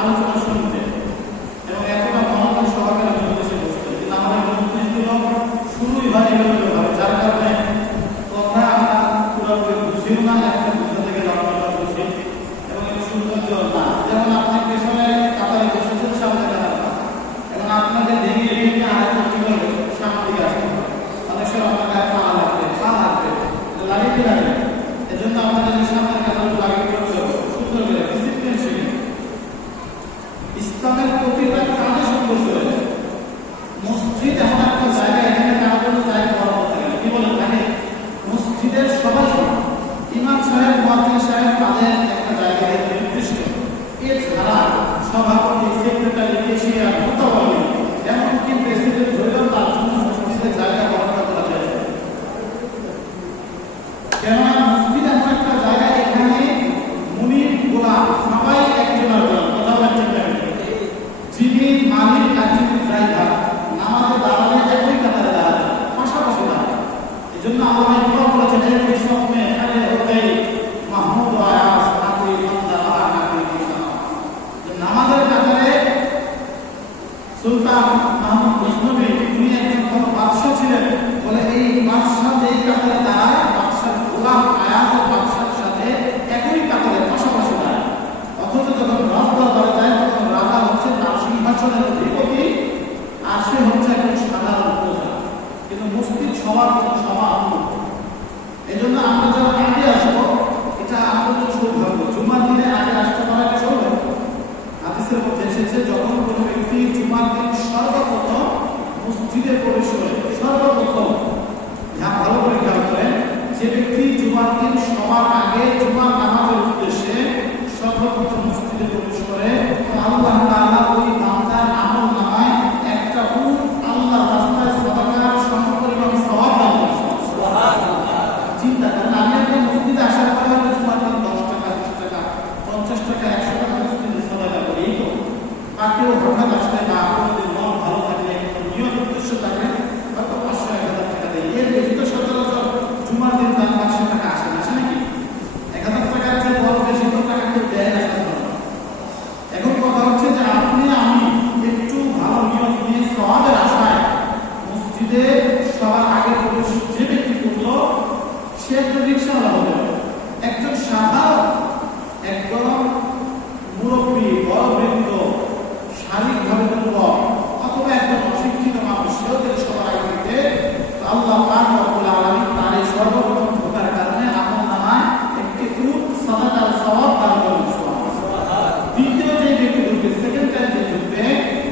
আলোচনা শুনতে এবং এতটা মনোযোগ সহকারে বসে সভাপতি, সেক্রেটারি, কেশিয়ার, মোতাবলি, এমনকি প্রেসিডেন্ট ধরেও তার জন্য মসজিদে জায়গা বরাদ্দ করা হয়েছে। কেননা মসজিদ এমন একটা জায়গা, এখানে মুনির গোলাম সবাই একজনের কথা বলছেন। যিনি মালিক আর যিনি ড্রাইভার নামাজে দাঁড়ালে একই কাতারে দাঁড়াবে, পাশাপাশি দাঁড়াবে। এই জন্য আল্লাহ ইকরাম বলেছেন, এই সময়ে খালি হতে মাহমুদ ও আয়াস নাকি মান্দালা নাকি নামাজের কাতারে সুলতান মাহমুদ গজনবী উনি একজন বাদশাহ ছিলেন। বলে এই বাদশাহ যেই কাতারে দাঁড়ায়, বাদশার গোলাম আয়াস ও বাদশার সাথে একই কাতারে পাশাপাশি দাঁড়ায়। অথচ যখন রাজদা ধরা যায়, তখন রাজা হচ্ছে তার সিংহাসনের অধিপতি, আর সে হচ্ছে একজন সাধারণ প্রজা। কিন্তু মসজিদ সবার জন্য সমান। এই জন্য আমরা যারা আগে আসবো, এটা আমাদের সৌভাগ্য। জুমার দিনে আগে আসতে পারা একটা সৌভাগ্য। হাদিসের মধ্যে এসেছে, যখন কোনো ব্যক্তি জুমার দিন সর্বপ্রথম মসজিদে প্রবেশ করে, সর্বপ্রথম ভালো করে খেয়াল করেন, যে ব্যক্তি জুমার দিন সবার আগে জুমার নামাজের উদ্দেশ্যে সর্বপ্রথম মসজিদে প্রবেশ করে, আল্লাহ তাআলা ওই বান্দার আমল নামায় একটা উট আল্লাহ রাস্তায় সাদাকার সমপরিমাণ সওয়াব দান করেন। সুবহানাল্লাহ। চিন্তা করেন, আমি একটা মসজিদে আসার পরে জুমার দিন 10 টাকা, 20 টাকা, 50 টাকা, 100 টাকা মসজিদে সাদাকা করি, এই তো। আর কেউ হঠাৎ আসলে না, আমাদের মন ভালো থাকলে, নিয়ত উদ্দেশ্য থাকলে হয়তো 500-1000 টাকা দেয়। এর বেশি তো সচরাচর জুমার দিন তার 500 টাকা আসে না, আসে নাকি? 1000 টাকার চেয়ে বড় বেশি তো টাকা কেউ দেয় না। এখন কথা হচ্ছে যে আপনি আমি একটু ভালো নিয়ত নিয়ে সওয়াবের আশায় মসজিদে সবার আগে প্রবেশ যে ব্যক্তি করলো, সে একজন রিকশাওয়ালা হবে, একজন সাধারণ, একজন মুরব্বী, বড় বৃদ্ধ, শারীরিকভাবে দুর্বল, অথবা একজন অশিক্ষিত মানুষ, সেও যদি সবার আগে দিতে, আল্লাহ পাক রব্বুল আলামিন তার এই সর্বপ্রথম ঢোকার কারণে আমল নামায় একটি উট সাদাকার সওয়াব দান করেন। দ্বিতীয় যে ব্যক্তি ঢুকবে, সেকেন্ড টাইম যে ঢুকবে,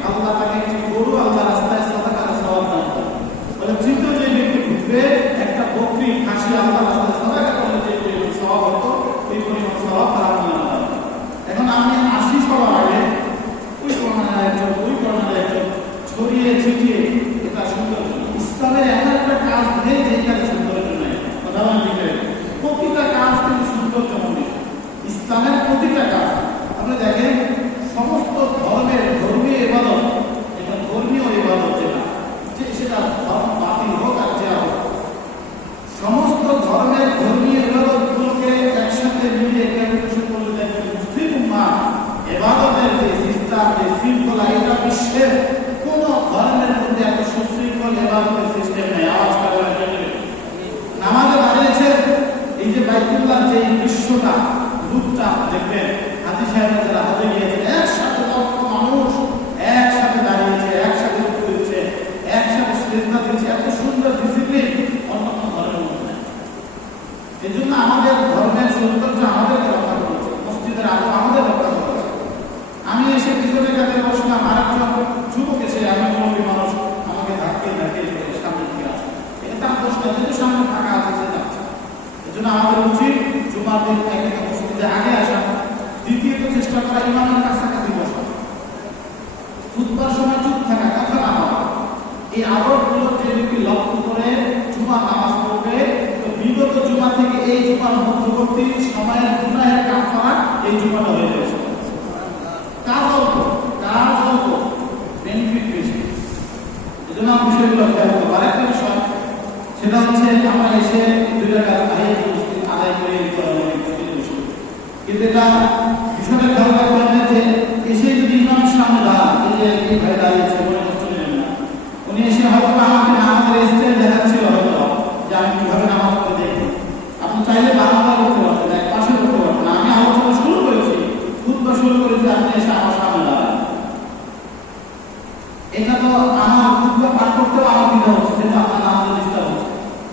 আল্লাহ তাকে একটি গরু আল্লাহ রাস্তায় সাদাকার সওয়াব দান করেন। বলে তৃতীয় যে ব্যক্তি ঢুকবে, একটা বকরি খাসি আল্লাহ রাস্তায় সাদাকা করলে যে পরিমাণ সওয়াব হতো, ওই পরিমাণ সওয়াব তার আমল নামায়। এখন আমি আসি সবার আগে, ওই কর্নারে একজন, ওই কর্নারে একজন, ছড়িয়ে ছিটিয়ে, এটা সুন্দর। ইসলামের এমন একটা কাজ নেই যে কাজে সৌন্দর্য নেই। কথা বলেন, প্রতিটা কাজ কিন্তু সৌন্দর্য মনে। ইসলামের প্রতিটা কাজ আপনি দেখেন, সমস্ত ধর্মের ধর্মীয় ইবাদত, এটা ধর্মীয় ইবাদত যেটা, যে সেটা ধর্ম বাতিল হোক আর যা হোক, সমস্ত ধর্মের ধর্মীয় ইবাদতগুলোকে একসাথে মিলিয়ে ক্যালকুলেশন করলে দেখবেন মুসলিম উম্মাহ ইবাদতের যে সিস্টেম, যে শৃঙ্খলা, এটা বিশ্বের কোন ধর্মের মধ্যে এত সুশৃঙ্খল ইবাদতের সিস্টেম নেই। আওয়াজ করে নামাজে দাঁড়িয়েছে, এই যে বাইতুল্লাহ যে দৃশ্যটা, রূপটা দেখবেন, হাজী সাহেবরা যারা হজে গিয়েছেন, একসাথে লক্ষ মানুষ একসাথে দাঁড়িয়েছে, একসাথে রুকু দিচ্ছে, একসাথে সিজদা দিচ্ছে, এত সুন্দর ডিসিপ্লিন অন্য কোনো ধর্মের মধ্যে নেই। এই জন্য আমাদের ধর্মের সৌন্দর্য আমাদেরকে রক্ষা করেছে, মসজিদের আলো আমাদের রক্ষা করেছে। আমি এসে পিছনে কাছে বসলাম, আরেকজন যুবক এসে, আমি মুরব্বী মানুষ, আমাকে ধাক্কে সামনে দিকে আসে, এটা তার দোষ না, যেহেতু সামনে ফাঁকা আছে সে যাচ্ছে। এই জন্য আমাদের উচিত জুমার দিন একটা মসজিদে আগে আসা, দ্বিতীয়ত চেষ্টা করা ইমামের কাছাকাছি বসা, খুতবার সময় চুপ থাকা, কথা না বলা। এই আদবগুলো যে ব্যক্তি লক্ষ্য করে জুমা নামাজ পড়বে, তো বিগত জুমা থেকে এই জুমার মধ্যবর্তী সময়ের গুনাহের কাফারা এই জুমাটা হয়ে যাবে। কাজ অল্প, বেনিফিট বেশি। এই জন্য আমি বিষয়গুলো খেয়াল করবো। আরেকটা বিষয়, সেটা হচ্ছে আমরা এসে 2 টাকা আদায় করে কিন্তু এটা বিষয়টা খেয়াল রাখবেন যে এসে যদি ইমাম সামনে দাঁড়ান, এই যে এই ভাই দাঁড়িয়েছে, মনে কষ্ট নেবেন না। উনি এসে হয়তো আমাকে নামাজের স্টাইল দেখাচ্ছিল, হয়তো যে আমি কিভাবে নামাজ পড়ে দেখি। আপনি চাইলে বারবার করতে পারবেন, এক পাশে করতে পারবেন। আমি আলোচনা শুরু করেছি, খুতবা শুরু করেছি, আপনি এসে আমার সামনে দাঁড়ান। এটা তো আমার খুতবা পাঠ করতেও আমার দিতে হচ্ছে, কিন্তু আপনার নামাজের ডিস্টার্ব হচ্ছে।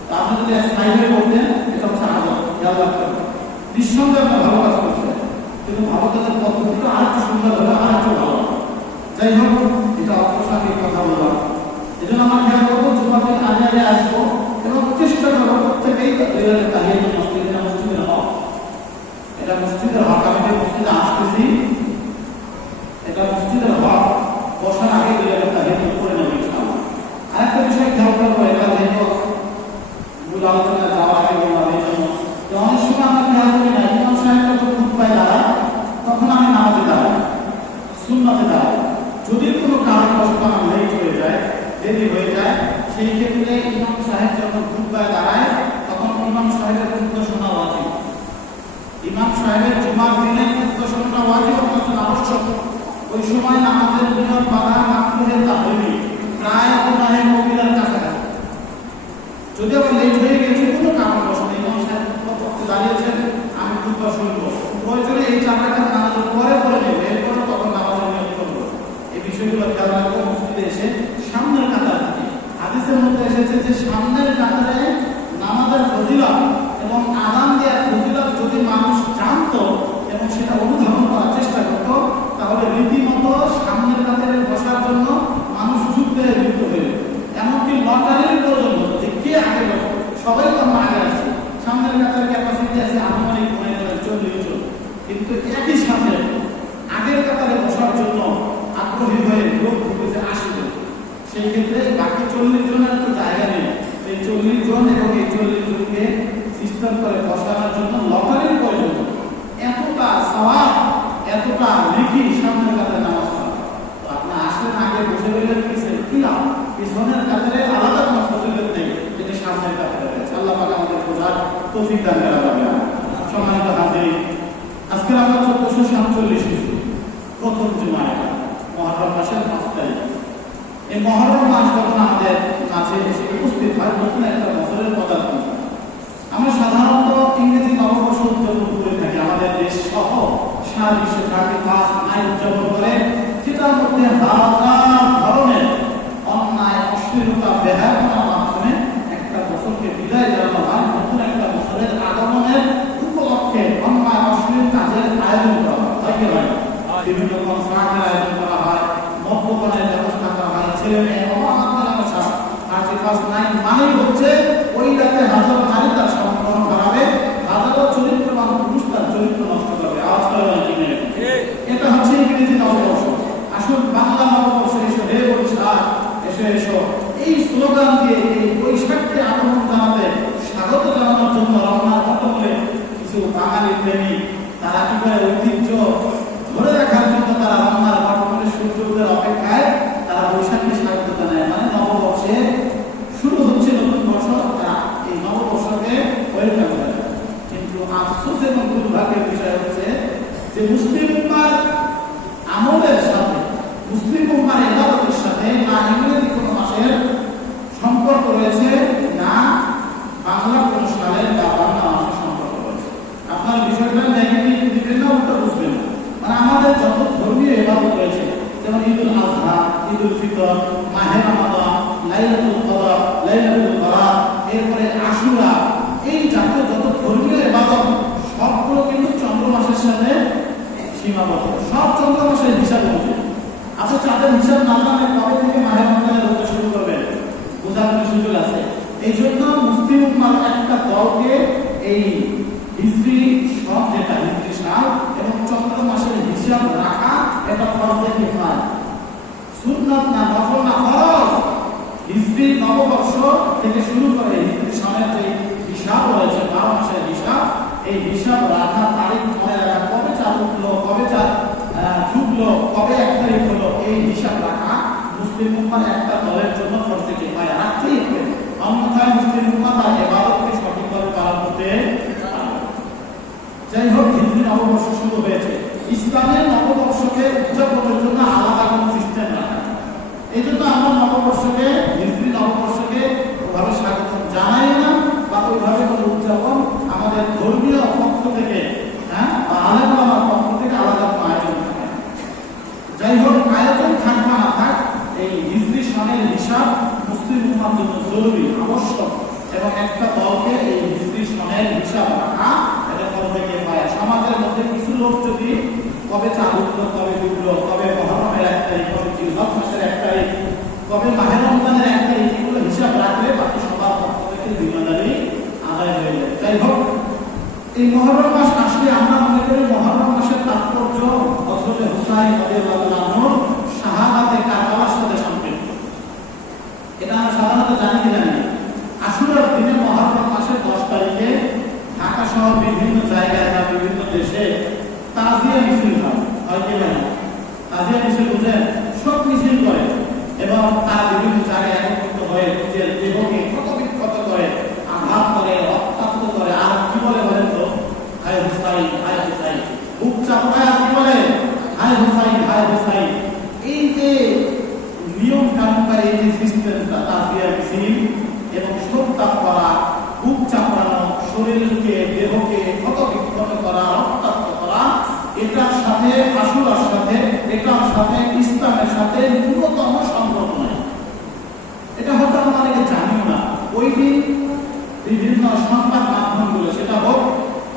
তো আপনি যদি সাইডে করতেন, এটা হচ্ছে আদব, খেয়াল রাখতে হবে। নিঃসন্দেহে আপনার ভালো কাজ করছে, কিন্তু ভালো কাজের পদ্ধতিটা আরেকটু সুন্দর হবে, আরেকটু ভালো। যাই হোক, এটা অর্থসাঙ্গিক কথা বললাম। এই জন্য আমার খেয়াল করবো, জুমার দিন আগে আসবো এবং চেষ্টা করবো প্রত্যেকেই তাহিয়াতুল মসজিদ, এটা মসজিদের হক, এটা মসজিদের হক। আমি যে মসজিদে আসতেছি, এটা দেরি হয়ে যায়, সেই ক্ষেত্রে ইমাম সাহেব যখন খুতবায় দাঁড়ায় তখন ইমাম সাহেবের খুতবা শোনা উচিত। ইমাম সাহেবের জুমার দিনে খুতবা শোনাটা ওয়াজিব অর্থাৎ আবশ্যক। ওই সময় নামাজের নিয়ম বাধা মাকরুহে তাহরিমি প্রায় গুনাহে কবিরার কাছাকাছি। যদি আবার লেট হয়ে গেছে কোনো কারণ বসে ইমাম সাহেব খুতবা দাঁড়িয়েছেন, আমি খুতবা শুনবো, প্রয়োজনে এই 4 রাকাত নামাজের পরে নেবে, এরপরে তখন নামাজের নিয়ম করবো। এই বিষয়গুলো খেয়াল রাখবো। মসজিদে এসে সামনের কাতার দিকে হাদিসের মধ্যে এসেছে যে সামনের কাতারে নামাজের ফজিলত এবং আযান দেওয়ার ফজিলত যদি মানুষ জানতো এবং সেটা অনুধাবন করার চেষ্টা করতো, তাহলে রীতিমতো সামনের কাতারে বসার জন্য মানুষ যুদ্ধে লিপ্ত হয়ে যেত। এমনকি লটারির প্রয়োজন হতো যে কে আগে বসে, সবাই তো আমরা আগে আসছি, সামনের কাতারে ক্যাপাসিটি আছে আনুমানিক 40 জন, কিন্তু একই সাথে আগের কাতারে বসার জন্য আগ্রহী হয়ে লোক ঢুকেছে 80 জন। সেই ক্ষেত্রে বাকি 40 জনের তো জায়গা নেই, এই 40 জন এবং এই 40 জনকে সিস্টেম করে বসানোর জন্য লটারির প্রয়োজন। এতটা সওয়াব, এতটা লিখি সামনের কাতারে নামাজ পড়া। তো আপনি আসলেন আগে বসে রইলেন, কি লাভ? পিছনের কাতারে আলাদা কোনো ফজিলত নেই, যেটা সামনের কাতারে রয়েছে। আল্লাহ পাক আমাদের বোঝার তৌফিক দান করেন। সম্মানিত হাজির, আজকে আমরা 1447 হিজরি প্রথম জুমায় মুহররম মাসের 5 তারিখ। এই মুহররম মাস যখন আমাদের কাছে এসে উপস্থিত হয়, নতুন একটা বছরের পদার্পণ। আমরা সাধারণত ইংরেজি নববর্ষ উদযাপন করে থাকি, আমাদের দেশ সহ সারা বিশ্বে 31 মাই উদযাপন করে, যেটার মধ্যে হাজার ধরনের অন্যায়, অশ্লীলতা, বেহায়াপনার মাধ্যমে একটা বছরকে বিদায় জানানো হয়। নতুন একটা বছরের আগমনের উপলক্ষে অন্যায় অশ্লীল কাজের আয়োজন করা হয়, বিভিন্ন কনসার্টের আয়োজন করা হয়, মদ্যপানের ব্যবস্থা করা হয়, ছেলে মেয়ে অবাধ 31 নাইট মানেই হচ্ছে ওই রাতে হাজার নারী তার সম্পূর্ণ হারাবে, হাজারো চরিত্রবান পুরুষ তার চরিত্র নষ্ট করবে। আওয়াজ করে এটা হচ্ছে ইংরেজি নববর্ষ। আসুন বাংলা নববর্ষ এসো, হে বৈশাখ এসো এসো, এই স্লোগান দিয়ে এই বৈশাখকে আগমন জানাতে, স্বাগত জানানোর জন্য রমনার পটলে কিছু বাঙালি প্রেমী তারা কি করে ঐতিহ্য ধরে রাখার জন্য তারা রমনার পটলে সূর্যোদয়ের অপেক্ষায় তারা বৈশাখকে স্বাগত জানায়। মানে নববর্ষে শুরু হচ্ছে নতুন বছর, তারা এই নববর্ষকে ওয়েলকাম করে। কিন্তু আফসোস এবং দুর্ভাগ্যের বিষয় হচ্ছে যে মুসলিম উম্মার আমলের সাথে, মুসলিম উম্মার ইবাদতের সাথে না ইংরেজি কোনো মাসের সম্পর্ক রয়েছে, না বাংলা কোনো সালের বা বাংলা মাসের সম্পর্ক রয়েছে। আপনার বিষয়টা নেগেটিভ দিবেন না, উল্টো বুঝবেন না। মানে আমাদের যত ধর্মীয় ইবাদত রয়েছে, যেমন ঈদুল আজহা, ঈদুল ফিতর, মাহে রমাদান, লাইলাতুল কদর, লাইলাতুল বরাত, এরপরে আশুরা, এই জাতীয় যত ধর্মীয় ইবাদত সবগুলো কিন্তু চন্দ্র মাসের সাথে সীমাবদ্ধ। সব চন্দ্র মাসের হিসাব অনুযায়ী। আপনি চাঁদের হিসাব না জানলে কবে থেকে মাহে রমজানের রোজা শুরু করবেন বোঝার সুযোগ আছে। এই জন্য মুসলিম উম্মার একটা দলকে এই হিজরি সব, যেটা হিজরি সাল এবং চন্দ্র মাসের হিসাব রাখা, এটা ফরজে কিফায়া, সুন্নাত না, নফল না, ফরজ। হিজরি নববর্ষ থেকে শুরু করে হিজরি সালের যে হিসাব রয়েছে 12 মাসের হিসাব, এই হিসাব রাখা, তারিখ মনে রাখা, কবে চাঁদ উঠলো, কবে চাঁদ ঢুকলো, কবে 1 তারিখ হলো, এই হিসাব রাখা মুসলিম উম্মার একটা দলের জন্য ফরজে কিফায়া, রাখতেই হবে। অন্যথায় মুসলিম উম্মাহ তার ইবাদতকে সঠিকভাবে পালন করতে পারবে। যাই হোক, হিজরি নববর্ষ শুরু হয়েছে। ইসলামের নববর্ষকে উদযাপনের জন্য আলাদা কোনো সিস্টেম রাখা, এই জন্য আমরা নববর্ষকে, হিজরি নববর্ষকে ওভাবে স্বাগত জানাই না, বা ওইভাবে কোনো উদযাপন আমাদের ধর্মীয় পক্ষ থেকে, বা আলেম ওলামার পক্ষ থেকে আলাদা কোনো আয়োজন থাকে। যাই হোক, আয়োজন থাক বা না থাক, এই হিজরি সনের হিসাব মুসলিম উম্মার জন্য জরুরি, আবশ্যক, এবং একটা দলকে এই হিজরি সনের হিসাব রাখা এটা ফরজে কিফায়া। সমাজের মধ্যে কিছু লোক যদি কবে চাঁদ উঠলো, কবে ডুবলো, কবে মুহররমের 1 তারিখ, কবে জিলহজ মাসের 1 তারিখ, কবে মাহে রমজানের 1 তারিখ, এগুলো হিসাব রাখলে বাকি সবার পক্ষ থেকে জিম্মাদারি আদায় হয়ে যায়। যাই হোক, এই মুহররম মাস আসলে আমরা মনে করি মুহররম মাসের তাৎপর্য হযরত হুসাইন রাদিয়াল্লাহু আনহুর শাহাদাতে কারবালার সাথে সম্পৃক্ত। এটা আমরা সাধারণত জানি কি জানি না। আশুরার দিনে মুহররম মাসের 10 তারিখে ঢাকা সহ বিভিন্ন জায়গায় বা বিভিন্ন দেশে তাজিয়া মিছিল হয় কি না? তাজিয়া মিছিল বুঝেন? সব মিছিল করে এবং তার বিভিন্ন জায়গায় একত্রিত হয়ে নিজের দেহকে ক্ষতবিক্ষত করে, আঘাত করে, রক্তাক্ত করে। আর কি বলে বলেন তো? হায় হুসাইন, হায় হুসাইন। বুক চাপড়ায় আর কি বলে? হায় হুসাইন, হায় হুসাইন। এই যে নিয়ম কানুনকারী, এই যে সিস্টেমটা, তাফিয়া মিছিল এবং সন্তাপ করা, বুক চাপড়ানো, শরীরকে দেহকে ক্ষতবিক্ষত করা, রক্তাক্ত করা, এটার সাথে আশুরার সাথে, এটার সাথে ইসলামের সাথে ন্যূনতম সম্পর্ক নয়। এটা হয়তো আমরা অনেকে জানিও না। ওই দিন বিভিন্ন সংবাদ মাধ্যমগুলো, সেটা হোক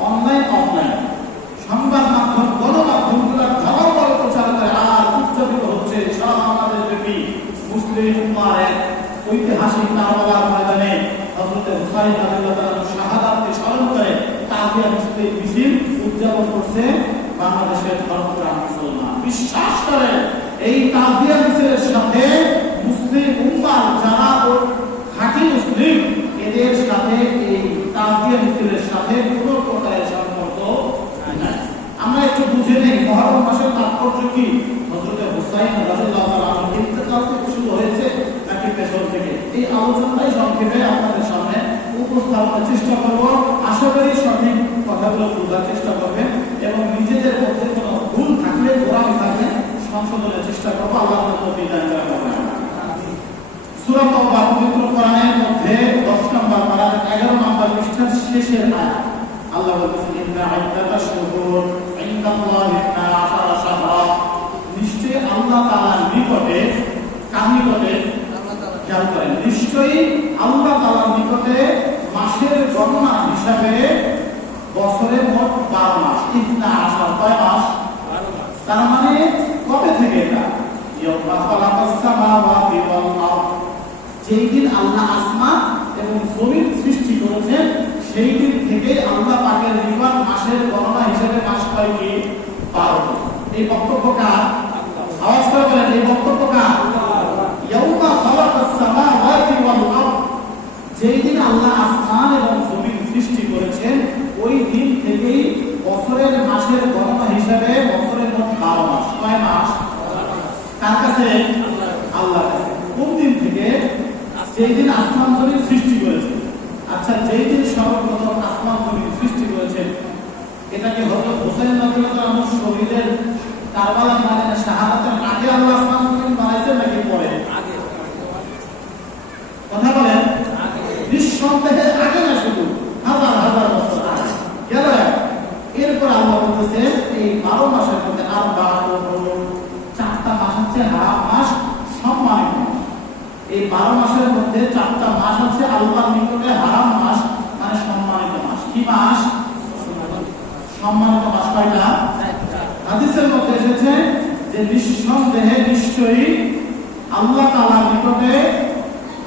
অনলাইন অফলাইন, সংবাদ মাধ্যম গণমাধ্যমগুলো ধরার বড় প্রচার করে আর উদযাপিত হচ্ছে সারা বাংলাদেশ ব্যাপী মুসলিম উম্মার এক ঐতিহাসিক কারবালার ময়দানে হযরত হুসাইন রাদিয়াল্লাহু তাআলার শাহাদাতকে স্মরণ করে তাফিয়া মিছিল উদযাপন করছে বাংলাদেশের ধর্মপ্রাণ মুসলমান। বিশ্বাস করে এই তাফিয়া মিছিলের সাথে মুসলিম উম্মার যারা খাঁটি মুসলিম, এদের সাথে এই তাফিয়া মিছিলের সাথে কোনো প্রকারের সম্পর্ক নাই। আমরা একটু বুঝে নেই মুহররম মাসের তাৎপর্য কি। হযরত হুসাইন রাদিয়াল্লাহু তাআলা আনহু ইন্তেকাল থেকে শুরু হয়েছে নাকি পেছন থেকে, এই আলোচনাটাই সংক্ষেপে আপনাদের সামনে উপস্থাপনের চেষ্টা করব। আশা করি সঠিক কথাগুলো বোঝার চেষ্টা করবেন এবং নিজেদের মধ্যে কোনো ভুল থাকলে, গোড়ামি থাকলে সংশোধনের চেষ্টা করবো। আল্লাহর তৌফিক দান করবেন। সূরা তাওবা পবিত্র কোরআনের মধ্যে 10 নম্বর পারার 11 নম্বর পৃষ্ঠার শেষের আয়াত আল্লাহ বলেছেন, ইন্না ইদ্দাতাশ শুহুর ইনদাল্লাহি 12 শাহরা। নিশ্চয়ই আল্লাহ তাআলার নিকটে, কার নিকটে? খেয়াল করেন, নিশ্চয়ই আল্লাহ তাআলার নিকটে মাসের গণনা হিসাবে বছরের মোট 12 মাস। 12 কয় মাস? 12 মাস। তার মানে কবে থেকে এটা? ইয়াউমা খালাকাস সামাওয়াতি ওয়াল আরদ, যেই দিন আল্লাহ আসমান এবং জমিন সৃষ্টি করেছেন সেই দিন থেকে আল্লাহ পাকের নিকট মাসের গণনা হিসাবে মাস কয়টি? 12। এই বক্তব্য কার? আওয়াজ করে বলেন, এই বক্তব্য কার? ইয়াউমা খালাকাস সামাওয়াতি ওয়াল আরদ, যেই দিন আল্লাহ আসমান এবং জমিন সৃষ্টি করেছেন ওই দিন থেকেই বছরের মাসের গণনা হিসাবে বছরের মোট 12 মাস। কয় মাস? কার কাছে? আল্লাহর কাছে। কোন দিন থেকে? যেই দিন আসমান জমিন সৃষ্টি করেছেন। আচ্ছা, যেই দিন সর্বপ্রথম আসমান জমিন সৃষ্টি করেছেন, এটাকে হযরত হুসাইন রাদিয়াল্লাহু তাআলা শহীদের কারবালার ময়দানে শাহাদাতের আগে আল্লাহ আসমান জমিন বানাইছেন নাকি পরে? আগে। কথা বলেন, নিঃসন্দেহে আগে না, শুধু হাজার হাজার বছর আগে গেল। এরপর আল্লাহ বলতেছে এই 12 মাসের মধ্যে আর 4টা মাস হচ্ছে হারাম মাস, সম্মানিত মাস। এই 12 মাসের মধ্যে 4টা মাস হচ্ছে আল্লাহর নিকটে হারাম মাস, মানে সম্মানিত মাস। কি মাস? সম্মানিত মাস। কয়টা? হাদিসের মধ্যে এসেছে যে নিঃসন্দেহে, নিশ্চয়ই আল্লাহ তাআলার নিকটে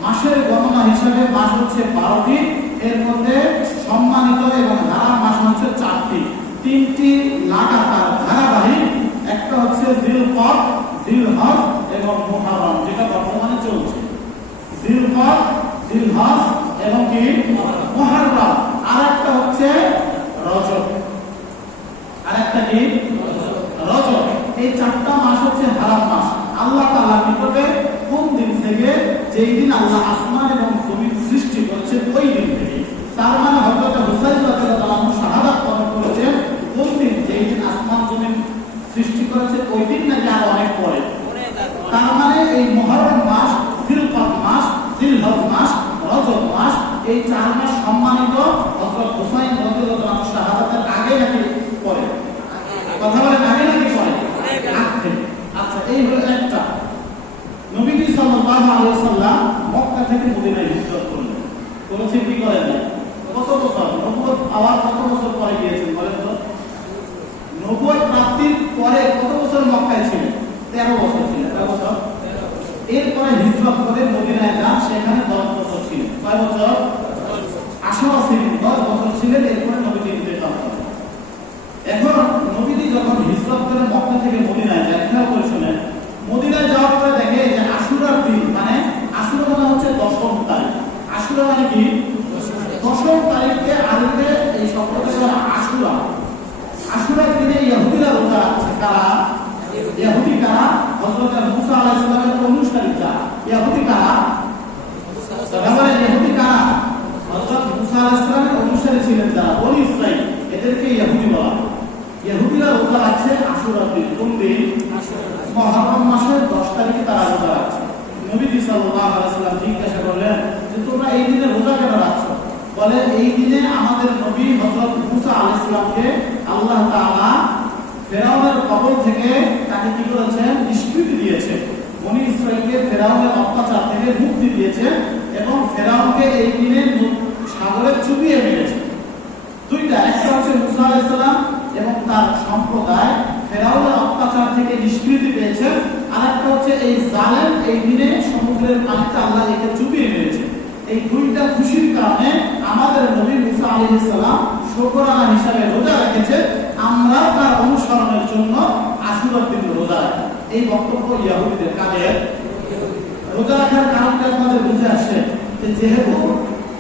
মাসের গণনা হিসাবে মাস হচ্ছে 12টি। এর মধ্যে সম্মানিত এবং হারাম মাস হচ্ছে 4টি। 3টি লাগাতার ধারাবাহিক, একটা হচ্ছে জিলকদ, জিলহজ এবং মুহররম, যেটা বর্তমানে চলছে। জিলকদ, জিলহজ এবং কি মুহররম। আরেকটা হচ্ছে রজব। আরেকটা কি? রজব। এই 4টা মাস হচ্ছে হারাম মাস। আল্লাহ তাআলার নিকটে কোন দিন থেকে? যেই দিন আল্লাহ আসমান এবং জমিন সৃষ্টি করেছেন ওই দিন থেকে। তার মানে হযরত হুসাইন রাদিয়াল্লাহু তাআলা শাহাদাত বরণ করেছেন কোন দিন? যেই দিন আসমান জমিন সৃষ্টি করেছে ওই দিন নাকি আরো অনেক পরে? তার মানে এই মুহররম মাস, জিলকদ মাস, জিলহজ মাস, রজব মাস, এই 4 মাস সম্মানিত হযরত হুসাইন রাদিয়াল্লাহু তাআলা শাহাদাতের আগে নাকি পরে? কথা বলেন, আগে নাকি পরে? আগে। আচ্ছা, এই হলো একটা। নবীজি সাল্লাল্লাহু আলাইহি ওয়াসাল্লাম মক্কা থেকে মদিনায় হিজরত করলেন। করেছেন কি করেন না? কত বছর? নবুয়ত পাওয়ার কত বছর পরে গিয়েছেন বলেন তো? নবুয়ত প্রাপ্তির পরে কত বছর মক্কায় ছিলেন? 13 বছর ছিলেন। 13 বছর। এরপরে হিজরত করে মদিনায় যান, সেখানে 10 বছর ছিলেন। কয় বছর? 18 ছিলেন, 10 বছর ছিলেন। এরপরে নবীজি ইন্তেকাল করেন। এখন নবীজি যখন হিজরত করে মক্কা থেকে মদিনায় যায়, খেয়াল করে শুনেন, মদিনায় যাওয়ার পরে দেখে যে আশুরার দিন, মানে আশুরা মানে হচ্ছে 10ম তারিখ। আশুরা মানে কি? 10ম তারিখে আরবে এই শব্দটা আশুরা। আশুরার দিনে ইহুদিরা রোজা রাখছে। কারা? ইহুদি কারা? হযরত মুসা আলাইহিস সালামের অনুসারী যারা। ইহুদি কারা? ইহুদি কারা? হযরত মুসা আলাইহিস সালামের অনুসারী ছিলেন যারা বনি ইসরাইল, এদেরকে ইহুদি বলা। ইহুদিরা রোজা রাখছে আশুরার দিন। কোন দিন? মুহররম মাসের 10 তারিখে তারা রোজা রাখছে। নবীজি সাল্লাল্লাহু আলাইহি ওয়াসাল্লাম জিজ্ঞাসা করলেন যে তোমরা এই দিনে রোজা কেন রাখছো? বলে এই দিনে আমাদের নবী হযরত মুসা আলাইহিস সালামকে আল্লাহ তাআলা ফেরাউনের কবল থেকে তাকে কি করেছেন? নিষ্কৃতি দিয়েছে। বনি ইসরাইলকে ফেরাউনের অত্যাচার থেকে মুক্তি দিয়েছে এবং ফেরাউনকে এই দিনে সাগরে চুবিয়ে মেরেছে। দুইটা, একটা হচ্ছে মুসা আলাইহিস সালাম এবং তার সম্প্রদায় ফেরাউনের অত্যাচার থেকে নিষ্কৃতি পেয়েছে, আর একটা হচ্ছে এই জালেম এই দিনে সমুদ্রের পানিতে আল্লাহ একে চুবিয়ে মেরেছে। এই দুইটা খুশির কারণে আমাদের নবী মুসা আলাইহিস সালাম শুকরানা হিসাবে রোজা রেখেছে। আমরা তার অনুসরণের জন্য আশুরার দিন রোজা রাখি। এই বক্তব্য ইহুদিদের। কাদের? রোজা রাখার কারণটা আপনাদের বুঝে আসছে যে যেহেতু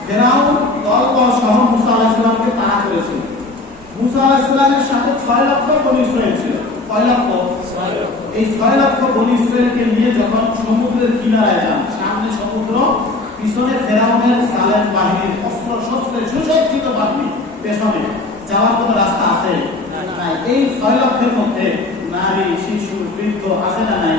ফেরাউন দল সহ মুসা আলাইহিস সালামকে তাড়া করেছিল। মুসা আলাইহিস সালামের সাথে 6 লক্ষ বনী ইসরাইল ছিল। কয় লক্ষ? 6 লক্ষ। এই 6 লক্ষ বনী ইসরাইলকে নিয়ে যখন সমুদ্রের কিনারায় যান, সামনে সমুদ্র, পিছনে ফেরাউনের জালেম বাহিনীর অস্ত্র শস্ত্রে সুসজ্জিত বাহিনী, পেছনে যাওয়ার কোনো রাস্তা আছে? নাই। এই 6 লক্ষের মধ্যে নারী, শিশু, বৃদ্ধ আছে না নাই?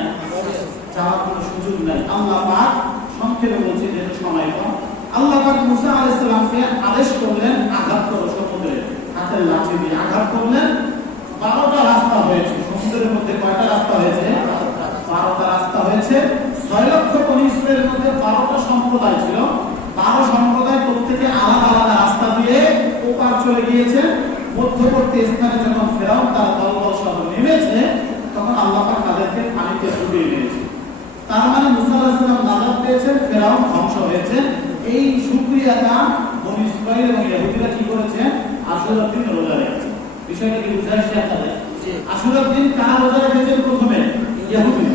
যাওয়ার কোনো সুযোগ নাই। আল্লাহ পাক সংক্ষেপে বলছি যেহেতু সময় কম, আল্লাহ পাক মুসা আলাইহিস সালামকে আদেশ করলেন আঘাত করো সমুদ্রে, হাতের লাঠি দিয়ে আঘাত করলেন। 12টা রাস্তা হয়েছে সমুদ্রের মধ্যে। কয়টা রাস্তা হয়েছে? 12টা রাস্তা হয়েছে। 6 লক্ষ বনী ইসরাইলের মধ্যে 12টা সম্প্রদায় ছিল। 12 সম্প্রদায় প্রত্যেকে আলাদা আলাদা রাস্তা দিয়ে ওপার চলে গিয়েছে। মধ্যবর্তী স্থানে যখন ফেরাউন তার দলবল সহ নেমেছে, তখন আল্লাহ পাক তাদেরকে পানিতে ডুবিয়ে দিয়েছে। তার মানে মুসা আলাইহিস সালাম নাজাত পেয়েছেন, ফেরাউন ধ্বংস হয়েছে। এই শুকরিয়াটা বনী ইসরাইল এবং ইহুদিরা কি করেছে? আশুরার দিন রোজা রেখেছে। বিষয়টা কি বুঝে আসছে আপনাদের? আশুরার দিন কারা রোজা রেখেছেন? প্রথমে ইহুদি।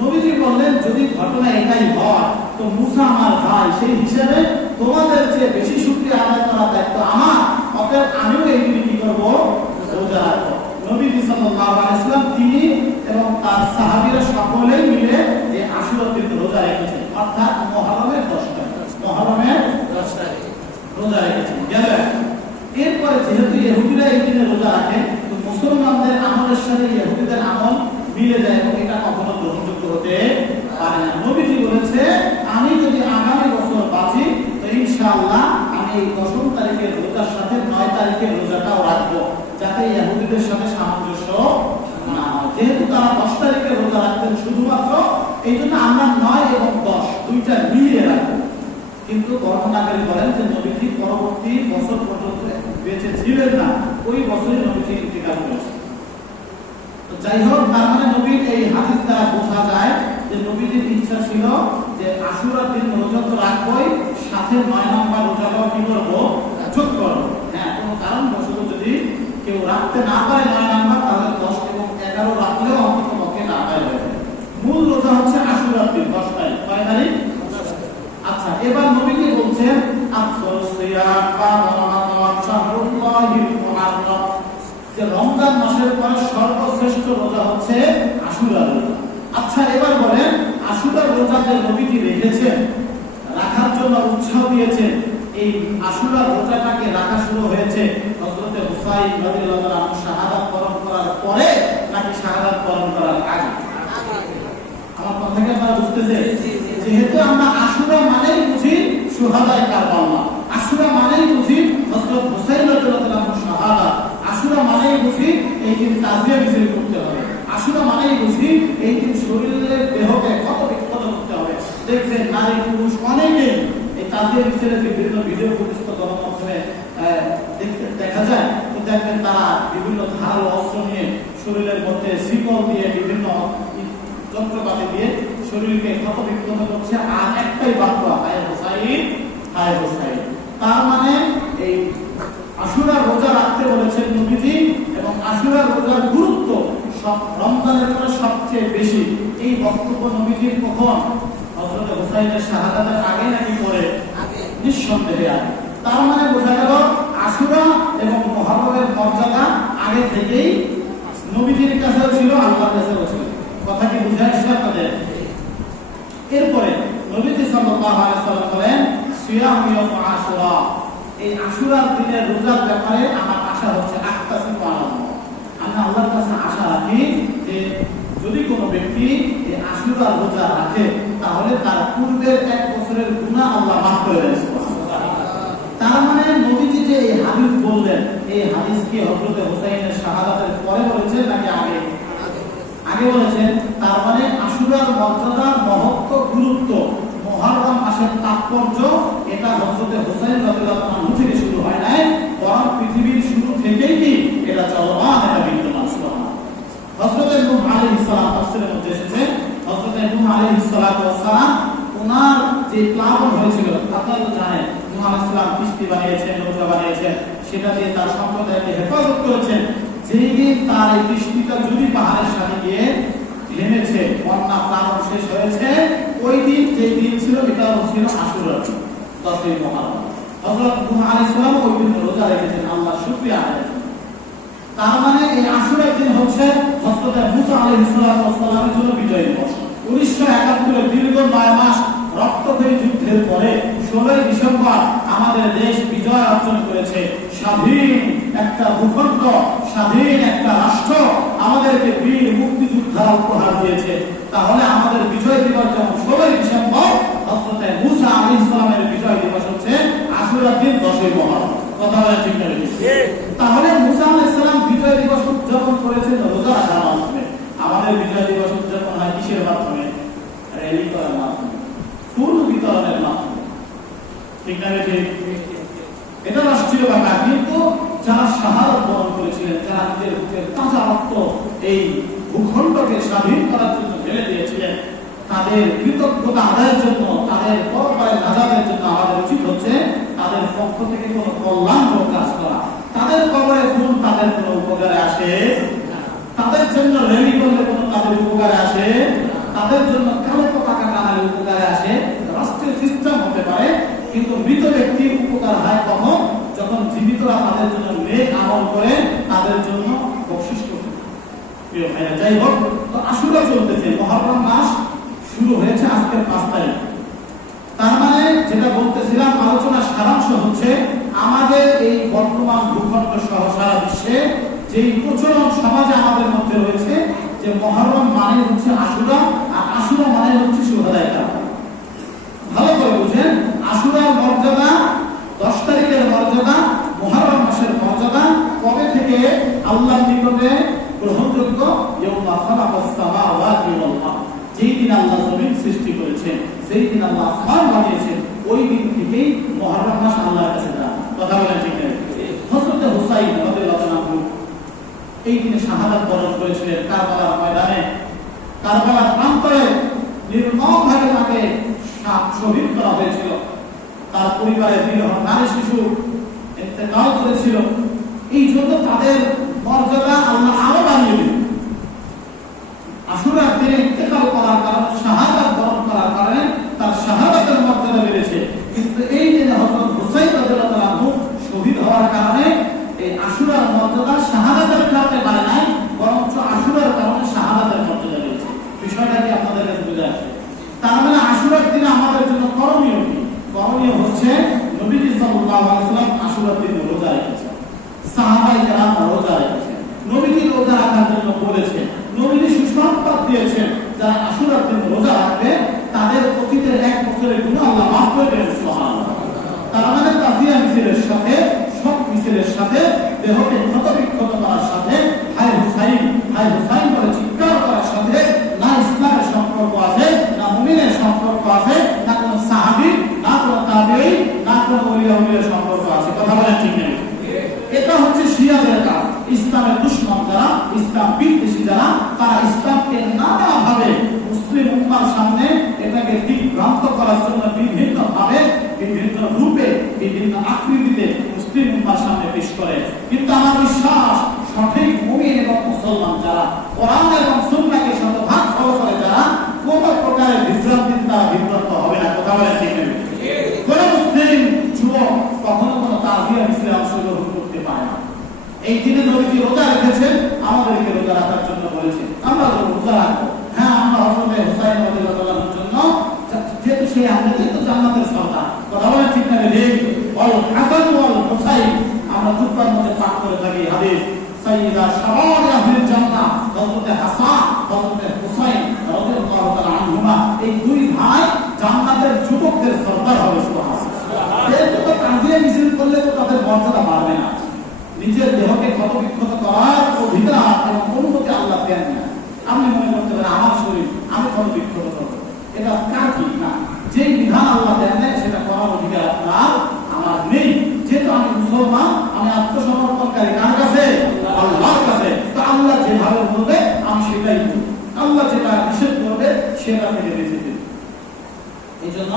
নবীজি বললেন যদি ঘটনা এটাই হয় তো মুসা আমার ভাই, সেই হিসেবে তোমাদের চেয়ে বেশি শুকরিয়া আদায় করার দায়িত্ব আমার, অতএব আমিও এই দিনে কি করবো? রোজা রাখবো। নবীজি সাল্লাল্লাহু আলাইহি ওয়াসাল্লাম তিনি এবং তার সাহাবীরা সকলেই মিলে এই আশুরার দিন রোজা রেখেছেন, অর্থাৎ মুহররমের 10 তারিখ। মুহররমের 10 তারিখ রোজা রেখেছেন। গেল। এরপরে যেহেতু ইহুদিরা এই দিনে রোজা রাখে, তো মুসলমানদের আমলের সাথে ইহুদিদের আমল মিলে যায় এবং এটা কখনো গ্রহণযোগ্য হতে পারে না। নবীজি বলেছে আমি যদি আগামী বছর বাঁচি তো ইনশাআল্লাহ আমি এই 10 তারিখের রোজার সাথে 9 তারিখের রোজাটাও রাখবো, যাতে ইহুদিদের সাথে সামঞ্জস্য না হয়। যেহেতু তারা 10 তারিখের রোজা রাখতেন শুধুমাত্র, এই জন্য আমরা 9 এবং 10 দুইটা মিলিয়ে রাখবো। কিন্তু বর্ণনাকারী বলেন যে নবীজি পরবর্তী বছর পর্যন্ত বেঁচে ছিলেন না, ওই বছরই নবীজি ইন্তেকাল করেছেন। তো যাই হোক, তার মানে নবীর এই হাদিস দ্বারা বোঝা যায় যে নবীজির ইচ্ছা ছিল যে আশুরার দিন রোজা তো রাখবই, সাথে 9 নম্বর রোজাটাও কি করবো? যোগ করবো। হ্যাঁ, কোনো কারণবশত যদি কেউ রাখতে না পারে 9 নম্বর, তাহলে 10 এবং 11 রাখলেও অন্তত পক্ষে না পারে। মূল রোজা হচ্ছে আশুরার দিন 10 তারিখ। কয় তারিখ? আচ্ছা, এবার নবীজি বলছেন আফদালুস সিয়াম রমাদান শাহরুল্লাহিল মুহাররম, যে রমজান মাসের পরে সর্বশ্রেষ্ঠ রোজা হচ্ছে আশুরার রোজা। আচ্ছা, এবার বলেন আশুরার রোজা যে নবীজি রেখেছেন, রাখার জন্য উৎসাহ দিয়েছেন, এই আশুরার রোজাটাকে রাখা শুরু হয়েছে হযরত হুসাইন রাদিয়াল্লাহু আনহু শাহাদাত বরণ করার পরে নাকি শাহাদাত বরণ করার আগে? আমার কথা কি আপনারা বুঝতেছেন? যেহেতু আমরা আশুরা মানেই বুঝি শুহাদায়ে কারবালা, আশুরা মানেই বুঝি হযরত হুসাইন রাদিয়াল্লাহু আনহু শাহাদাত, আশুরা মানেই বুঝি এই দিন তাজিয়া মিছিল করতে হবে, আশুরা মানেই বুঝি এই দিন শরীরের দেহকে ক্ষত বিক্ষত করতে হবে। দেখবেন নারী পুরুষ অনেকেই এই তাজিয়া মিছিলের বিভিন্ন ভিডিও ফুটেজ গণমাধ্যমে দেখা যায়, তো দেখবেন তারা বিভিন্ন ধারালো অস্ত্র নিয়ে শরীরের মধ্যে শিকল দিয়ে বিভিন্ন যন্ত্রপাতি দিয়ে শরীরকে ক্ষত বিক্ষত করছে, আর একটাই বাক্য হায় হুসাইন, হায় হুসাইন। তার মানে এই আশুরা রোজা রাখতে বলেছেন নবীজি, এবং আশুরা রোজার গুরুত্ব সব রমজানের পরে সবচেয়ে বেশি। এই বক্তব্য নবীজির কখন? হযরত হুসাইনের শাহাদাতের আগে নাকি পরে? নিঃসন্দেহে আগে। তার মানে বোঝা গেল আশুরা এবং মুহররমের মর্যাদা আগে থেকেই নবীজির কাছেও ছিল, আল্লাহর কাছেও ছিল। কথা কি বুঝে আসছে আপনাদের? এরপরে নবীজি সাল্লাল্লাহু আলাইহি ওয়াসাল্লাম বলেন সিয়াম ইয়াউম আশুরা, এই আশুরার দিনের রোজার ব্যাপারে আমার আশা হচ্ছে আখতাসিবু আলাল্লাহ, আমি আল্লাহর কাছে আশা রাখি যে যদি কোনো ব্যক্তি এই আশুরার রোজা রাখে তাহলে তার পূর্বের 1 বছরের গুনাহ আল্লাহ মাফ করে দেন। তার মানে নবীজি যে এই হাদিস বললেন, এই হাদিস কি হযরত হুসাইনের শাহাদাতের পরে বলেছেন নাকি আগে? আগে বলেছেন। তার মানে আশুরার মর্যাদা, মহত্ব, গুরুত্ব, মুহররম মাসের তাৎপর্য এটা হযরত হুসাইন রাদিয়াল্লাহু আনহু থেকে শুরু হয় নাই, বরং পৃথিবীর শুরু থেকেই কি এটা চলমান, এটা বিদ্যমান। সুবহানাল্লাহ। হযরত নূহ আলাইহিস সালাম তাফসীরের মধ্যে এসেছে, হযরত নূহ আলাইহিস সালাম ওনার যে প্লাবন হয়েছিল আপনারা তো জানেন, নূহ আলাইহিস সালাম কিস্তি বানিয়েছেন, নৌকা বানিয়েছেন, সেটা দিয়ে তার সম্প্রদায়কে হেফাজত করেছেন। যেই দিন তার এই কিস্তিটা যদি পাহাড়ের সাথে গিয়ে থেমেছে, বন্যা প্লাবন শেষ হয়েছে, ওই দিন যে দিন ছিল এটা ছিল আশুরার 10ই মুহররম। হযরত নূহ আলাইহিস সালাম ওই দিন রোজা রেখেছেন আল্লাহর শুকরিয়া আদায় করেন। তার মানে এই আশুরার দিন হচ্ছে হযরত মুসা আলাইহিস সালামের জন্য বিজয় দিবস। 1971 দীর্ঘ 9 মাস রক্তক্ষয়ী যুদ্ধের পরে 16 ডিসেম্বর আমাদের দেশ বিজয় অর্জন করেছে। স্বাধীন একটা ভূখণ্ড, স্বাধীন একটা রাষ্ট্র আমাদেরকে বীর মুক্তিযোদ্ধা উপহার দিয়েছে। তাহলে আমাদের বিজয় দিবস যেমন 16 ডিসেম্বর, হযরত মুসা আলাইহিস সালামের বিজয় দিবস হচ্ছে আশুরার দিন 10ই মুহররম। কথা বলেন ঠিক না? তাহলে মুসা আলাইহিস সালাম বিজয় দিবস উদযাপন করেছেন রোজা রাখার মাধ্যমে। আমাদের বিজয় দিবস উদযাপন হয় কিসের মাধ্যমে? র্যালি করার মাধ্যমে, ফুল বিতরণের মাধ্যমে। ঠিক না? এটা রাষ্ট্রীয় ব্যাপার। কিন্তু যারা শাহাদাত বরণ করেছিলেন, যারা নিজের বুকের তাজা রক্ত এই ভূখণ্ডকে স্বাধীন করার জন্য ঢেলে দিয়েছিলেন, তাদের কৃতজ্ঞতা আদায়ের জন্য, তাদের পরকালে নাজাতের জন্য আমাদের উচিত হচ্ছে তাদের পক্ষ থেকে কোনো কল্যাণমূলক কাজ করা। তাদের কবরে ফুল তাদের কোনো উপকারে আসে? তাদের জন্য র্যালি করলে কোনো তাদের উপকারে আসে? তাদের জন্য কালো পতাকা টানালে উপকারে আসে? রাষ্ট্রের সিস্টেম হতে পারে, কিন্তু মৃত ব্যক্তির উপকার হয় কখন? যখন জীবিতরা তাদের জন্য নেক আমল করে, তাদের জন্য বকশিশ করতে। প্রিয় ভাইরা, যাই হোক, তো আশুরা চলতেছে, মুহররম মাস শুরু হয়েছে আজকের 5 তারিখ। তার মানে যেটা বলতেছিলাম, আলোচনার সারাংশ হচ্ছে আমাদের এই বর্তমান ভূখণ্ড সহ সারা বিশ্বে যেই প্রচলন সমাজে আমাদের মধ্যে রয়েছে যে মুহররম মানে হচ্ছে আশুরা, আর আশুরা মানে হচ্ছে শুহাদায়ে কারবালা। ভালো করে বুঝেন, আশুরার মর্যাদা, 10 তারিখের মর্যাদা, মুহররম মাসের মর্যাদা কবে থেকে আল্লাহর নিকটে গ্রহণযোগ্য? ইয়াউমা খালাকাস সামাওয়াতি ওয়াল আরদ, যেই দিন আল্লাহ জমিন সৃষ্টি করেছেন, যেই দিন আল্লাহ আসমান বানিয়েছেন, ওই দিন থেকেই মুহররম মাস আল্লাহর কাছে দান। কথা বলেন ঠিক না? হযরত হুসাইন রাদিয়াল্লাহু আনহু এই দিনে শাহাদাত বরণ করেছিলেন কারবালার ময়দানে। কারবালার প্রান্তরে নির্মমভাবে তাকে শহীদ করা হয়েছিল। তার পরিবারের বিরহ নারী শিশু ইন্তেকাল করেছিল। এই জন্য তাদের মর্যাদা আল্লাহ আরো বাড়িয়ে দিলেন। আশুরার দিনে ইন্তেকাল করার কারণে, শাহাদাত বরণ করার কারণে তার শাহাদাতের মর্যাদা বেড়েছে। কিন্তু এই দিনে হযরত হুসাইন রাদিয়াল্লাহু আনহু শহীদ হওয়ার কারণে এই আশুরার মর্যাদা শাহাদাতের কারণে বাড়ে নাই, বরঞ্চ আশুরার কারণে শাহাদাতের মর্যাদা বেড়েছে। বিষয়টা কি আপনাদের কাছে বুঝে আসছে? তার মানে আশুরার দিনে আমাদের জন্য করণীয় কি? করণীয় হচ্ছে নবীজি সাল্লাল্লাহু আলাইহি ওয়াসাল্লাম আশুরার দিনে রোজা রেখেছেন, সাহাবায়ে কেরাম রোজা রেখেছেন, নবীজি রোজা রাখার জন্য বলেছেন, নবীজি সুসংবাদ দিয়েছেন যারা আশুরার দিনে রোজা রাখবে তাদের অতীতের 1 বছরের গুনাহ আল্লাহ মাফ করে দেবেন। সুবহানাল্লাহ। তার মানে তাজিয়া মিছিলের সাথে, সব মিছিলের সাথে, দেহকে ক্ষতবিক্ষত করার সাথে, হায় হুসাইন, হায় হুসাইন বলে চিৎকার করার সাথে না ইসলামের সম্পর্ক আছে, না মুমিনের সম্পর্ক আছে, না কোন সাহাবী, না কোন তাবেঈ, না কোন ওলিয়া সম্পর্ক আছে। কথা বলেন ঠিক না? এটা হচ্ছে শিয়াদের কাজ। ইসলামের দুশমন যারা, ইসলাম বিদ্বেষী যারা, তারা ইসলামকে নানাভাবে মুসলিম উম্মার সামনে এটাকে দিকভ্রান্ত করার জন্য বিভিন্ন ভাবে, বিভিন্ন রূপে, বিভিন্ন আকৃতিতে মুসলিম উম্মার সামনে পেশ করে। কিন্তু আমার বিশ্বাস, সঠিক মুমিন এবং মুসলমান যারা কোরআন এবং সুন্নাহকে শতভাগ ফলো করে, যারা কোন প্রকারের বিভ্রান্তির দ্বারা বিভ্রান্ত হবে না। কথা বলেন ঠিক না? কোন মুসলিম যুবক কখনো কোনো তাজিয়া মিছিলে অংশগ্রহণ করতে পারে না। এই দিনে নবীজি রোজা রেখেছেন, আমাদেরকে রোজা রাখার জন্য বলেছেন। আমরা রোজা রাখবো। হ্যাঁ, আমরা হযরত হুসাইন রাদিয়াল্লাহু আনহুর জন্য করে থাকি হাদিস সাইয়্যিদা শাবাব আহলিল জান্নাহ হযরত হাসান হযরত হুসাইন রাদিয়াল্লাহু তাআলা আনহুমা এই দুই ভাই জান্নাতের যুবকদের সরদার হবে সুবহানাল্লাহ। এত তো তাজিয়া মিছিল করলে তো তাদের মর্যাদা বাড়বে না। নিজের দেহকে ক্ষত বিক্ষত করার অধিকার এবং অনুমতি আল্লাহ দেন না। আপনি মনে করতে পারেন আমার শরীর আমি ক্ষত বিক্ষত করবো, এটা কার ঠিক না। যে বিধান আল্লাহ দেন না সেটা করার অধিকার আপনার আমার নেই। যেহেতু আমি মুসলমান, আমি আত্মসমর্পণকারী কার কাছে? আল্লাহর কাছে। তো আল্লাহ যেভাবে বলবে আমি সেটাই করব, আল্লাহ যেটা নিষেধ করবে সেটা থেকে বেঁচে যাবে। এই জন্য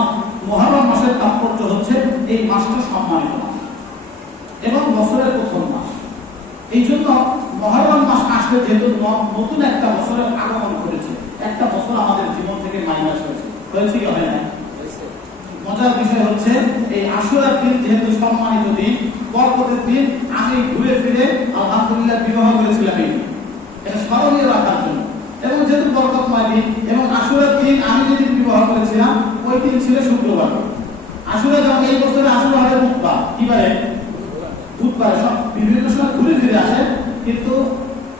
মুহররম মাসের তাৎপর্য হচ্ছে এই মাসটা সম্মানিত মাস এবং বছরের প্রথম মাস। এই জন্য মুহররম মাস আসলে যেহেতু নতুন একটা বছরের আগমন করেছে, একটা বছর আমাদের জীবন থেকে মাইনাস হয়েছে কি হয় না? মজার বিষয় হচ্ছে এই আশুরার দিন যেহেতু সম্মানিত দিন, বরকতের দিন, আমি ঘুরে ফিরে আলহামদুলিল্লাহ বিবাহ করেছিলাম এই দিন, এটা স্মরণীয় রাখার জন্য। এবং যেহেতু বরকতময় দিন এবং আশুরার দিন আমি যেদিন বিবাহ করেছিলাম ওই দিন ছিল শুক্রবার। আশুরা যখন এই বছরে আশুরা হবে বুধবার, কি বারে? বুধবার। সব বিভিন্ন সময় ঘুরে ফিরে আসে, কিন্তু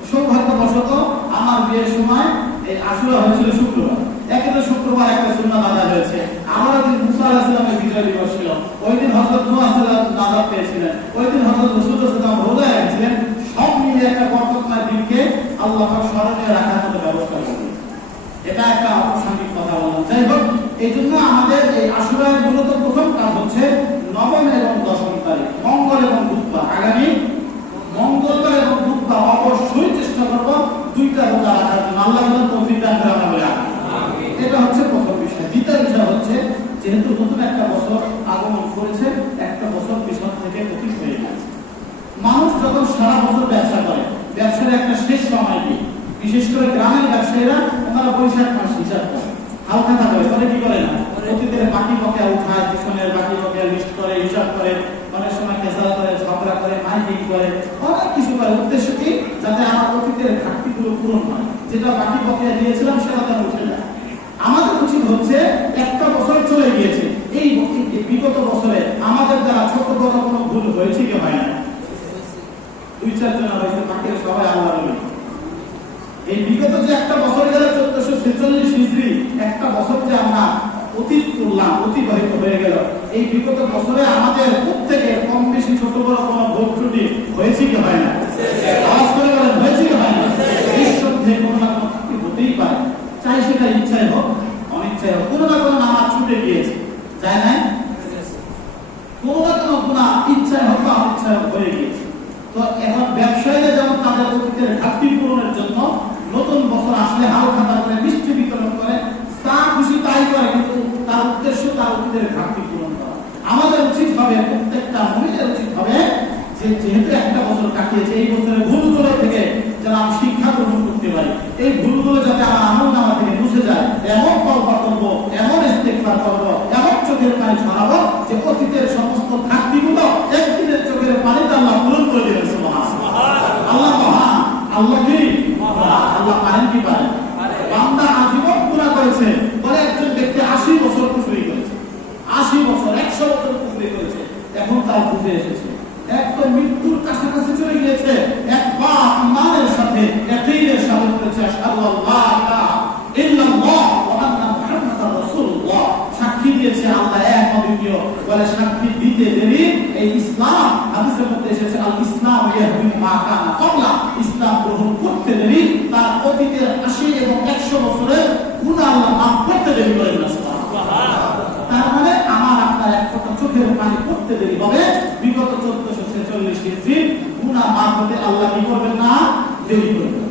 সৌভাগ্যবশত আমার বিয়ের সময় এই আশুরা হয়েছিল শুক্রবার। একে তো শুক্রবার একটা সুন্নাত আদায় হয়েছে। আমার দিন মুসা আলাইহিস সালামের বিজয় দিবস ছিল, ওই দিন হযরত নূহ আলাইহিস সালাম নাজাত পেয়েছিলেন, ওই দিন হযরত রাসূল সাল্লাল্লাহু আলাইহি ওয়াসাল্লাম রোজা রেখেছিলেন। সব মিলে একটা বরকতময় দিনকে আল্লাহ পাক স্মরণীয় রাখার মতো ব্যবস্থা করেছেন। এটা একটা অপ্রাসঙ্গিক কথা বললাম। যাই হোক, এই জন্য আমাদের এই আশুরার মূলত প্রথম কাজ হচ্ছে নবম এবং দশম তারিখ, মঙ্গল এবং বুধবার। আগামী মঙ্গলবার এবং বুধবার অবশ্যই চেষ্টা করবো দুইটা রোজা রাখার জন্য। আল্লাহ যেন তৌফিক দান করে আমাদের। এটা হচ্ছে প্রথম বিষয়। দ্বিতীয় বিষয় হচ্ছে যেহেতু নতুন একটা বছর আগমন করেছে, একটা বছর পিছন থেকে অতীত হয়ে গেছে। মানুষ যখন সারা বছর ব্যবসা করে, ব্যবসার একটা শেষ সময় দিয়ে, বিশেষ করে গ্রামের ব্যবসায়ীরা ওনারা বৈশাখ মাস হিসাব করে, হালকা করে করে কি করে না, অতীতের বাকি বকেয়া উঠায়, পিছনের বাকি বকেয়া লিস্ট করে, হিসাব করে, অনেক সময় কেসাল করে, ঝগড়া করে, মাইকিং করে, অনেক কিছু করে। উদ্দেশ্য কি? যাতে আমার অতীতের ঘাটতিগুলো পূরণ হয়, যেটা বাকি বকেয়া দিয়েছিলাম সেটা যেন উঠে যায়। আমাদের উচিত হচ্ছে একটা বছর চলে গিয়েছে, এই বিগত বছরে আমাদের দ্বারা ছোট বড় কোনো ভুল হয়েছে কি হয় না? দুই চারজন হয়েছে, বাকি সবাই আল্লাহ বলে। এই বিগত যে একটা বছর গেল 1446 হিজরি, একটা বছর যে আমরা অতীত করলাম, অতিবাহিত হয়ে গেল, এই বিগত বছরে আমাদের প্রত্যেকের কম বেশি ছোট বড় কোনো ভুল ত্রুটি হয়েছে কি হয় না? আওয়াজ করে বলেন, হয়েছে কি হয় না? নিঃসন্দেহে কোনো না কোনো ত্রুটি হতেই পারে, চাই সেটা ইচ্ছাই হোক অনিচ্ছাই হোক। কোনো না কোনো নামাজ ছুটে গিয়েছে, যায় নাই? কোনো না কোনো গুনাহ ইচ্ছাই হোক বা অনিচ্ছাই হোক হয়ে গিয়েছে। তো এখন ব্যবসায়ীরা যেমন তাদের অতীতের ঘাটতি পূরণের জন্য নতুন বছর আসলে হালখাতা করে মিষ্টি বিতরণ করে, তা খুশি তাই করে, কিন্তু তার উদ্দেশ্য তার অতীতের ঘাটতি পূরণ করা। আমাদের উচিত হবে, প্রত্যেকটা মুমিনের উচিত হবে যে যেহেতু একটা বছর কাটিয়েছে, এই বছরের ভুলগুলো থেকে যেন আমি শিক্ষা গ্রহণ করতে পারি, এই ভুলগুলো যাতে আমার আমলনামা থেকে মুছে যায়, এমন তওবা করব, এমন ইস্তেগফার করব, এমন চোখের পানি ছড়াবো যে অতীতের সমস্ত ঘাটতিগুলো একদিনের চোখের পানিতে আল্লাহ পূরণ করে দেবেন। সুবহানাল্লাহ। আল্লাহ মহান, আল্লাহ কি মহান, আল্লাহ পারেন কি পারেন? বান্দা আজীবন গুনাহ করেছে, বলে একজন ব্যক্তি 80 বছর কুফরি করেছে, 80 বছর 100 বছর কুফরি করেছে, এখন তার বুঝে এসেছে, একদম মৃত্যুর কাছাকাছি চলে গিয়েছে, একবার ইমানের সাথে ইয়াকিনের সাথে বলেছে আশহাদু আল্লা ইলাহা ইল্লাল্লাহ ওয়া আন্না মুহাম্মাদার রাসূলুল্লাহ, সাক্ষী দিয়েছে আল্লাহ এক অদ্বিতীয়। বলে সাক্ষী দিতে দেরি এই ইসলাম, হাদিসের মধ্যে এসেছে আল ইসলাম ইয়াহদি মা কানা ক্বাবলা, ইসলাম গ্রহণ করতে দেরি তার অতীতের 80 এবং 100 বছরের গুনাহ আল্লাহ মাফ করতে দেরি করেন না। সুবহানাল্লাহ। তার মানে আমার আপনার এক ফোঁটা চোখের পানি পড়তে দেরি হবে, বিগত 1446 হিজরি গুনাহ মাফ হতে আল্লাহ কি করবেন না? দেরি করবেন।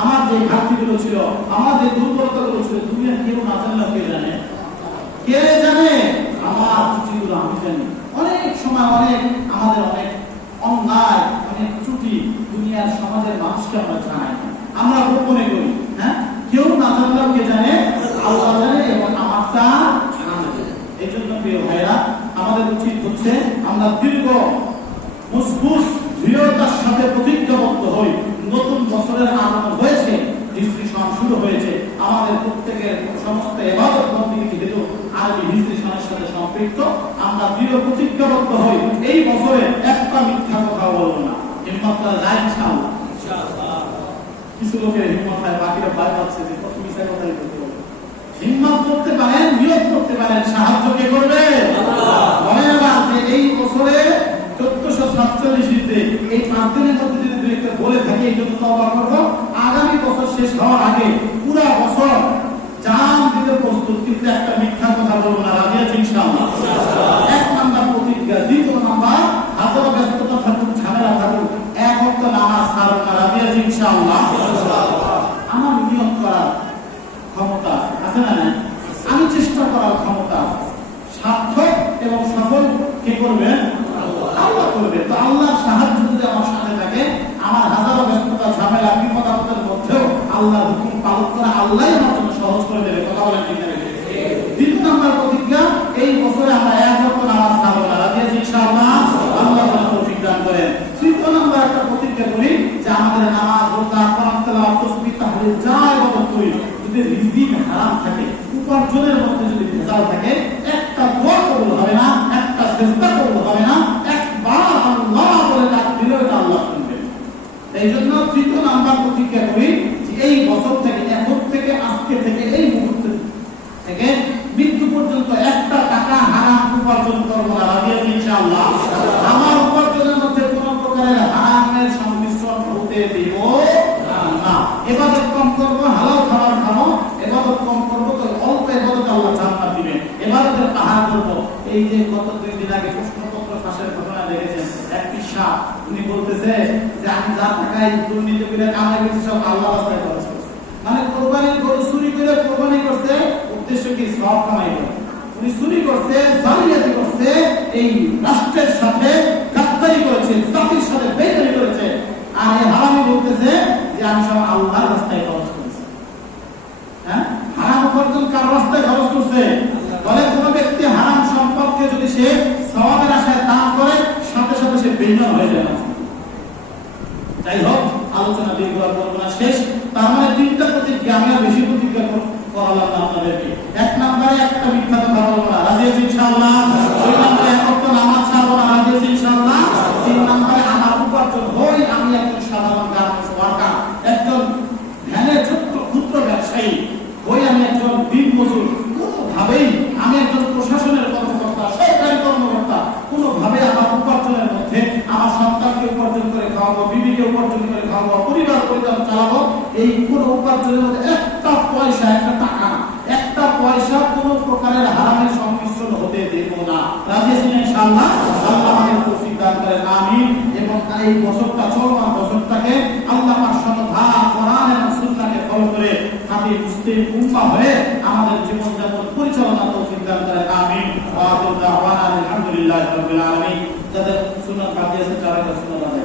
আমার যে ঘাটতিগুলো ছিল, আমার যে দুর্বলতাগুলো ছিল, দুনিয়ার কেউ না জানলে কে জানে? কে জানে? আমার ত্রুটিগুলো আমি জানি। অনেক সময় আমাদের অনেক অন্যায়, অনেক ত্রুটি দুনিয়ার সমাজের মানুষকে আমরা জানাই, আমরা গোপনে করি। হ্যাঁ, কেউ না জানলেও কে জানে? আল্লাহ জানে, এবং আমারটা এই জন্য প্রিয় ভাইরা, আমাদের উচিত হচ্ছে আমরা দীর্ঘ মজবুত দৃঢ়তার সাথে প্রতিজ্ঞাবদ্ধ হই। নতুন বছরের আগমন হয়েছে, হিজরি সন শুরু হয়েছে, আমাদের প্রত্যেকের সমস্ত ইবাদত বন্দেগী যেহেতু আরবি হিজরি সনের সাথে সম্পৃক্ত, আমরা দৃঢ় প্রতিজ্ঞাবদ্ধ হই এই বছরে একটা মিথ্যা কথা বলবো না, হিম্মত করা যায় ইনশাআল্লাহ। কিছু লোকের হিম্মত হয়, বাকিরা ভয় পাচ্ছে যে কত মিছা কথাই বলতে হবে। হিম্মত করতে পারেন, নিয়ত করতে পারেন, সাহায্য কে করবে? মনে রাখবেন যে এই বছরে 1447 হিজরি এই 5 দিনের মধ্যে যদি দুই একটা বলে থাকি এই জন্য তওবা করব, আগামী বছর শেষ হওয়ার আগে পুরো বছর জান দিতে প্রস্তুত, কিন্তু একটা মিথ্যা কথা বলবো না। রাজি আছি ইনশাআল্লাহ? এক নাম্বার প্রতিজ্ঞা। দ্বিতীয় নাম্বার, হাজারো ব্যস্ততা থাকুক, ঝামেলা থাকুক, এক ওয়াক্ত নামাজ ছাড়ব না। রাজি আছি ইনশাআল্লাহ? আমার নিয়ত করার ক্ষমতা আছে না? আমি চেষ্টা করার ক্ষমতা আছে। সার্থক এবং সফল কে করবেন? আল্লাহ করবে। তো আল্লাহর সাহায্য যদি আমার সাথে থাকে, আমার হাজারো ব্যস্ততা, ঝামেলা, বিপদ আপদের মধ্যেও আল্লাহর হুকুম পালন করা আল্লাহই আমার জন্য সহজ করে দেবে। কথা বলেন ঠিক না? দ্বিতীয় নাম্বার প্রতিজ্ঞা, এই বছরে আমরা এক ওয়াক্ত নামাজ ছাড়ব না। রাজি আছি ইনশাআল্লাহ? আল্লাহ যেন তৌফিক দান করেন। তৃতীয় নাম্বার একটা প্রতিজ্ঞা করি যে আমাদের নামাজ, রোজা, কোরআন তেলাওয়াত, তাসবিহ, তাহলিল যা ইবাদত করি, যদি রিজিক হারাম থাকে, উপার্জনের মধ্যে যদি ভেজাল থাকে, একটা দোয়া কবুল হবে না, একটা সিজদা কবুল হবে না, একবার আল্লাহ বলে ডাক দিলে এটা আল্লাহ শুনবে। এই জন্য তৃতীয় নাম্বার প্রতিজ্ঞা করি যে এই বছর থেকে, এখন থেকে, আজকে থেকে, এই মুহূর্ত থেকে মৃত্যু পর্যন্ত একটা টাকা হারাম উপার্জন করবো না। রাজি আছি ইনশাআল্লাহ? আমার উপার্জনের মধ্যে কোন প্রকারের হারামের সংমিশ্রণ হতে দিব না। ইবাদত কম করবো, হালাল খাবার খাবো, ইবাদত কম করবো, তো অল্প ইবাদত আল্লাহ জান্নাত দিবেন। ইবাদতের পাহাড় করবো। এই যে গত 2 দিন আগে প্রশ্নপত্র ফাঁসের ঘটনা দেখেছেন, এক পিসা উনি বলতেছে যে আমি যা টাকায় দুর্নীতি করে কামাই করছি সব আল্লাহ রাস্তায় খরচ করছি। মানে কোরবানি গরু চুরি করে কোরবানি করছে, উদ্দেশ্য কি? সওয়াব কামাই করে। উনি চুরি করছে, জালিয়াতি করছে, এই রাষ্ট্রের সাথে গাদ্দারি করেছে, জাতির সাথে বেইমানি করেছে। আর এই হারামি বলতেছে যে আমি সব আল্লাহর রাস্তায় খরচ করেছি। হ্যাঁ, হারাম উপার্জন কার রাস্তায় খরচ করছে? বলে কোন ব্যক্তি হারাম সম্পদকে যদি সে সওয়াবের আশায় দান করে, সাথে সাথে সে বেঈমান হয়ে যায়। যাই হোক, আলোচনা দীর্ঘ করব না, শেষ। তার মানে 3টা প্রতিজ্ঞা, আমি আর বেশি প্রতিজ্ঞা করালাম না আপনাদেরকে। এক নম্বরে একটা মিথ্যা কথা বলবো না। রাজি আছি ইনশাআল্লাহ? 2 নম্বরে এক ওয়াক্ত নামাজ ছাড়বো না। রাজি আছি ইনশাআল্লাহ? 3 নম্বরে আমার উপার্জন হই আমি একজন সাধারণ গার্মেন্টস ওয়ার্কার, একজন ভ্যানের ছোট্ট ক্ষুদ্র ব্যবসায়ী হই, আমি একজন দিন মজুর, কোনোভাবেই আমি একজন প্রশাসনের কর্মকর্তা, সরকারি কর্মকর্তা, কোনোভাবে আমার উপার্জনের মধ্যে আমার সন্তানকে উপার্জন করে খাওয়াবো, বিবিকে উপার্জন করে খাওয়াবো, পরিবার পরিচালনা চালাবো, এই কোন উপার্জনের মধ্যে একটা পয়সা, একটা টাকা, একটা পয়সা কোন প্রকারের হারামের সংমিশ্রণ হতে দেব না। রাজি আছেন ইনশাআল্লাহ? আল্লাহ আমাদের তৌফিক দান করেন, আমিন। এবং এই বছরটা, চলমান বছরটাকে আল্লাহ পাক শতভাগ কোরআন এবং সুন্নাহকে ফলো করে খাঁটি মুসলিম উম্মাহ হয়ে আমাদের জীবনযাপন পরিচালনা তৌফিক দান করেন, আমিন। ওয়া আখিরু দাওয়ানা আলহামদুলিল্লাহি রাব্বিল আলামিন। যাদের সুন্নাত বাকি আছে তারা সুন্নাত